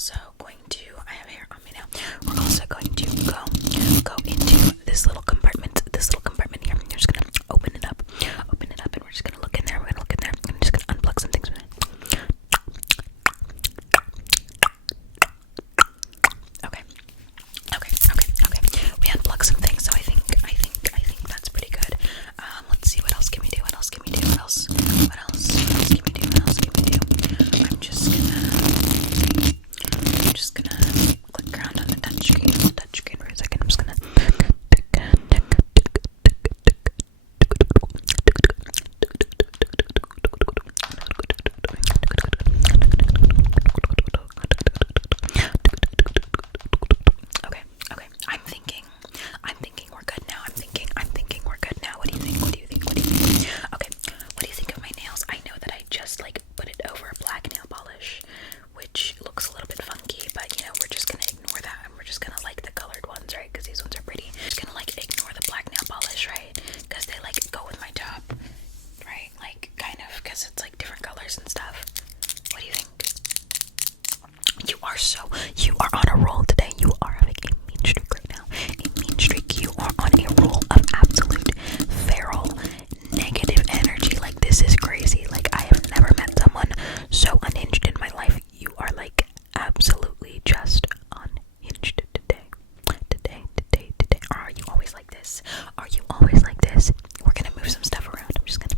also going to, I have hair on me now, we're also going to go into this little compartment here. You're just gonna open it up, and we're just gonna look in there, I'm just gonna unplug some things with it. Okay. We unplugged some things, so I think that's pretty good. Let's see, what else can we do? What else can we do? I'm just gonna click around on the touchscreen for a second. I'm just gonna Okay. I'm thinking we're good now. I'm thinking we're good now. What do you think? Okay. What do you think of my nails? I know that I just put it over black nail polish, which looks a little bit funky, but we're just gonna ignore that, and we're just gonna like the colored ones, right? Because these ones are pretty. Just gonna ignore the black nail polish, right? Because they go with my top, right? Kind of, because it's different colors and stuff. What do you think? You are on a roll today. You are having a mean streak right now. A mean streak. You are on a roll of absolute feral negative energy. This is crazy. I have never met someone so unhinged in my life. You are absolutely just unhinged today. Are you always like this? We're gonna move some stuff around. I'm just gonna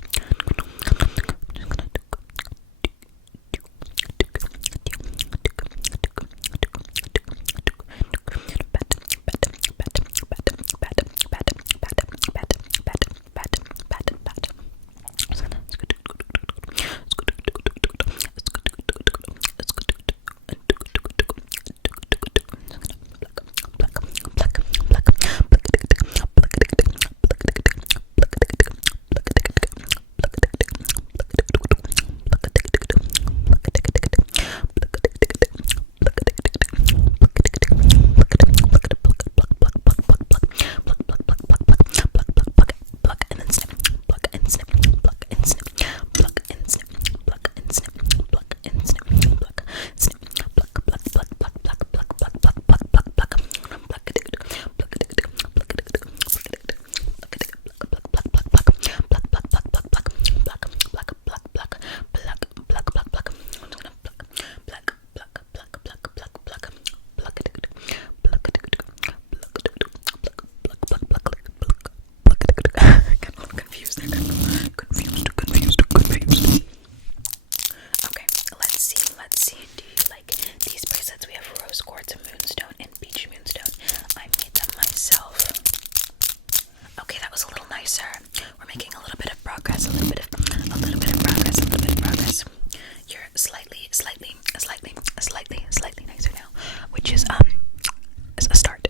slightly nicer now, which is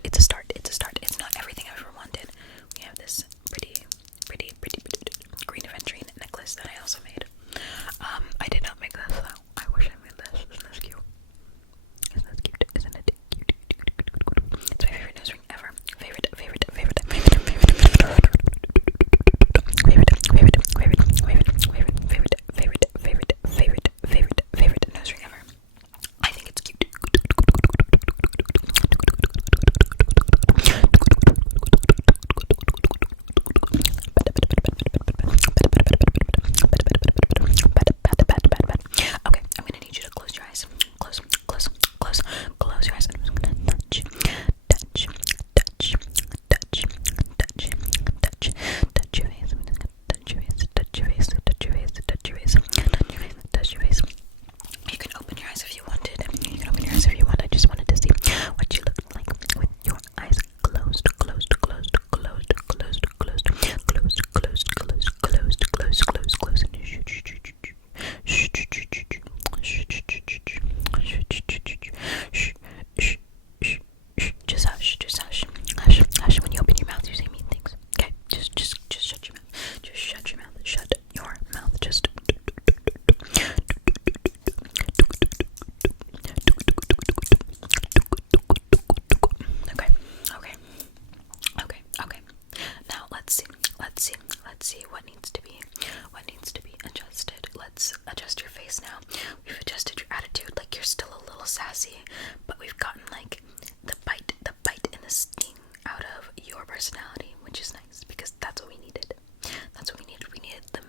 it's a start. It's not everything I've ever wanted. We have this pretty green aventurine necklace that I also made. I did not make this though. I wish I made this. Isn't this cute? Isn't it cute? It's my favorite nose ring ever. Favorite nose ring ever. I think it's cute. Okay, I'm gonna need you to close your eyes. Close your eyes. I'm just gonna touch your face. You can open your eyes if you wanted. I just wanted to see what you looked like with your eyes closed. Just hush. When you open your mouth, you say mean things. Okay, just shut your mouth. Shut your mouth. Just. Okay. Now let's see what needs to be adjusted. Let's adjust your face now. We've adjusted your attitude, your you're still a little sassy, but we've gotten like the bite and the sting out of your personality, which is nice because that's what we needed. That's what we needed. We needed the